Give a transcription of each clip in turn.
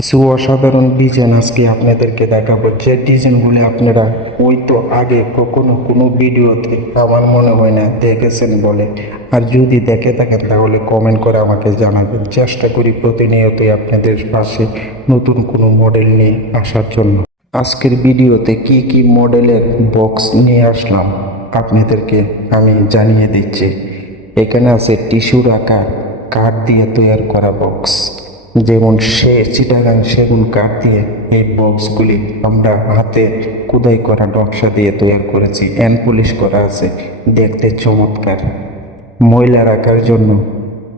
কিছু অসাধারণ ডিজাইন আজকে আপনাদেরকে দেখাবো। যে ডিজাইনগুলি আপনারা ওই তো আগে কখনো কোনো ভিডিওতে আমার মনে হয় না দেখেছেন বলে। আর যদি দেখে থাকেন, তাহলে কমেন্ট করে আমাকে জানাবেন। চেষ্টা করি প্রতিনিয়তই আপনাদের পাশে নতুন কোনো মডেল নিয়ে আসার জন্য। আজকের ভিডিওতে কি কি মডেলের বক্স নিয়ে আসলাম, আপনাদেরকে আমি জানিয়ে দিচ্ছি। এখানে আছে টিস্যুর আকার কাঠ দিয়ে তৈরি করা বক্স যেমন সে চিটাগাং সেগুন কাঠ দিয়ে এই বক্সগুলি আমরা হাতে কুদাই করা নকশা দিয়ে তৈরি করেছি। অ্যান্ড পুলিশ করা আছে। দেখতে চমৎকার। ময়লা রাখার জন্য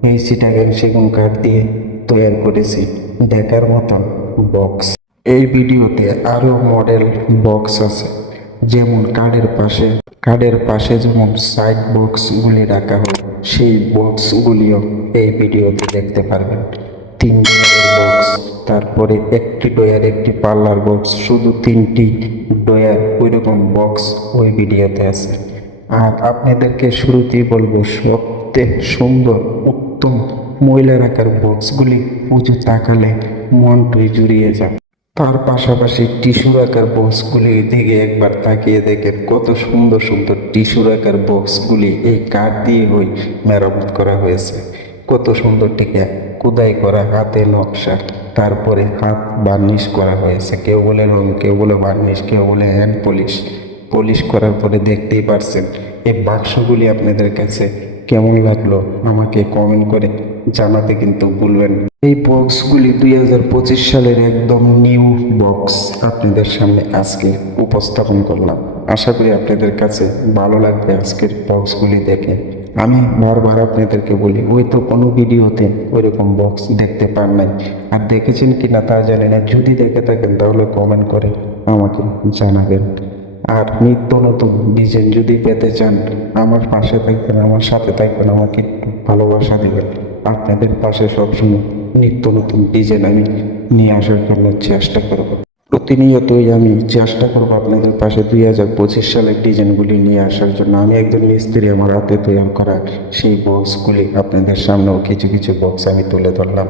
এই চিটাগাং সেগুন কাঠ দিয়ে তৈরি করেছি। দেখার মতন বক্স। এই ভিডিওতে আরও মডেল বক্স আছে। যেমন কার্ডের পাশে কার্ডের পাশে যেমন সাইড বক্সগুলি রাখা হয়, সেই বক্সগুলিও এই ভিডিওতে দেখতে পারবেন। তিন ডয়ারের বক্স, তারপরে একটি ডয়ার একটি পার্লার বক্স, শুধু তিনটি ডয়ার ওই রকম বক্স ওই ভিডিওতে আছে। আর আপনাদেরকে শুরুতেই বলব, সবচেয়ে সুন্দর, উত্তম মহিলা রাখার বক্সগুলি উঁচু তাকালে মনটুই জুড়িয়ে যায়। তার পাশাপাশি টিস্যু রাখার বক্সগুলির দিকে একবার তাকিয়ে দেখেন, কত সুন্দর সুন্দর টিস্যু রাখার বক্সগুলি এই কাঠ দিয়ে ওই মেরামত করা হয়েছে। কত সুন্দর টিকে কুদাই করা হাতে নকশা। তারপরে হাত বার্নিশ করা হয়েছে। কেউ বলে রং, কেউ বলে বার্নিশ, কেউ বলে হ্যান্ড পলিশ পলিশ করার পরে দেখতেই পারছেন, এই বাক্সগুলি আপনাদের কাছে কেমন লাগল আমাকে কমেন্ট করে জানাতে কিন্তু ভুলবেন এই বক্সগুলি দুই হাজার পঁচিশ সালের একদম নিউ বক্স আপনাদের সামনে আজকে উপস্থাপন করলাম। আশা করি আপনাদের কাছে ভালো লাগবে আজকের বক্সগুলি দেখে। আমি বারবার আপনাদেরকে বলি, ওই তো কোনো ভিডিওতে ওইরকম বক্স দেখতে পান নাই। আর দেখেছেন কি না তা জানি না, যদি দেখে থাকেন তাহলে কমেন্ট করে আমাকে জানাবেন। আর নিত্য নতুন ডিজাইন যদি পেতে চান, আমার পাশে থাকবেন, আমার সাথে থাকবেন, আমাকে একটু ভালোবাসা দেবেন। আপনাদের পাশে সবসময় নিত্য নতুন ডিজাইন আমি নিয়ে আসার জন্য চেষ্টা করব। প্রতিনিয়তই আমি চেষ্টা করব আপনাদের পাশে দুই হাজার পঁচিশ সালের ডিজাইনগুলি নিয়ে আসার জন্য। আমি একজন মিস্ত্রি, আমার হাতে তৈরি করা সেই বক্সগুলি আপনাদের সামনেও কিছু কিছু বক্স আমি তুলে ধরলাম।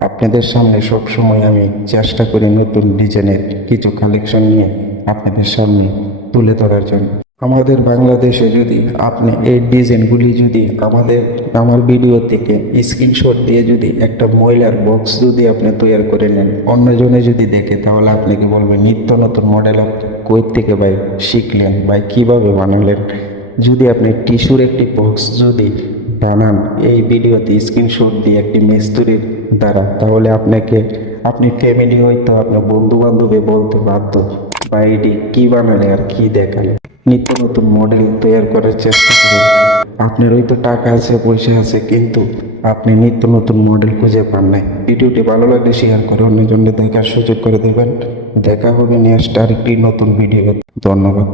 আপনাদের সামনে সবসময় আমি চেষ্টা করি নতুন ডিজাইনের কিছু কালেকশন নিয়ে আপনাদের সামনে তুলে ধরার জন্য। আমাদের বাংলাদেশে যদি আপনি এই ডিজাইনগুলি যদি আমাদের, আমার ভিডিও থেকে স্ক্রিনশট দিয়ে যদি একটা মহিলার বক্স যদি আপনি তৈরি করে নেন, অন্যজনে যদি দেখে, তাহলে আপনাকে বলবে, নিত্য নতুন মডেল কই থেকে ভাই শিখলেন ভাই কীভাবে বানালেন? যদি আপনি টিস্যুর একটি বক্স যদি বানান, এই ভিডিওতে স্ক্রিনশট দিয়ে একটি মিস্ত্রির দ্বারা, তাহলে আপনাকে, আপনি ফ্যামিলি হয়তো আপনার বন্ধু বান্ধবে বলতে বাধ্য বা এটি কী বানালে আর কী দেখালে? নিত্য নতুন মডেল তৈরি করার চেষ্টা করুন। আপনার হয়তো টাকা আছে, পয়সা আছে, কিন্তু আপনি নিত্য নতুন মডেল খুঁজে পান নাই। ভিডিওটি ভালো লাগলে শেয়ার করে অন্যজনের দেখার সুযোগ করে দেবেন। দেখা হবে নেক্সট আরেকটি নতুন ভিডিও ধন্যবাদ।